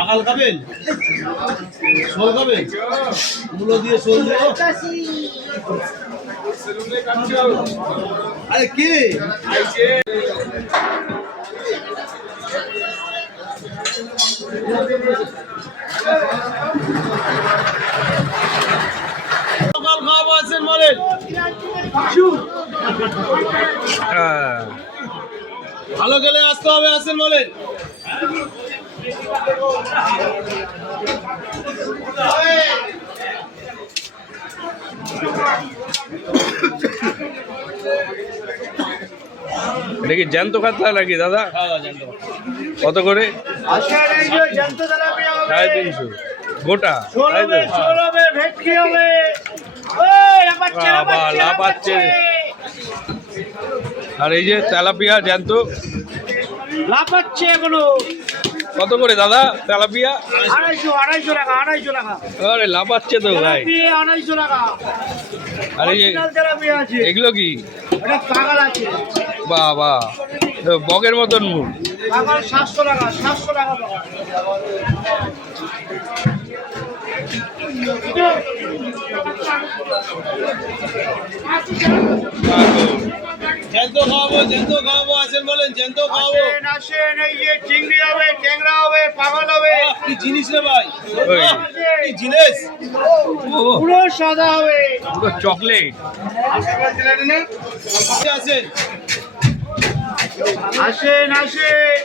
পাকাল খাবেন, শোল খাবেন, মূলো দিয়ে শোল দিয়ে। আরে কে সকাল খাওয়াবো আছেন বলেন? ভালো গেলে আসতে হবে, আসেন বলেন? এটা কি জ্যান্ত কাতলা নাকি দাদা? কত করে? 350 গোটা, তাই তো? লাফাচ্ছে। আর এই যে তেলাপিয়া জ্যান্ত লাফাচ্ছে এখনো। কত করে দাদা তেলাপিয়া? 250 টাকা, 250 টাকা। আরে লাফাচ্ছে তো ভাই। 250 টাকা। আর এই যে তেলাপিয়া আছে। এগুলো কি? এটা পাগল আছে। বাহ বাহ, বগের মতন মুখ। পাগল 700 টাকা, 700 টাকা পাগল। জ্যান্ত খাওয়াবো, জ্যান্ত খাওয়াবো, আসেন বলেন? জ্যান্ত খাওয়াবো। আসেন, এই যে চিংড়ি হবে, ট্যাংরা হবে, পাগল হবে। কি জিনিস রে ভাই? ওই কি জিনিস? পুরো সাদা হবে। পুরো চকলেট। আসেন আসেন, আসেন।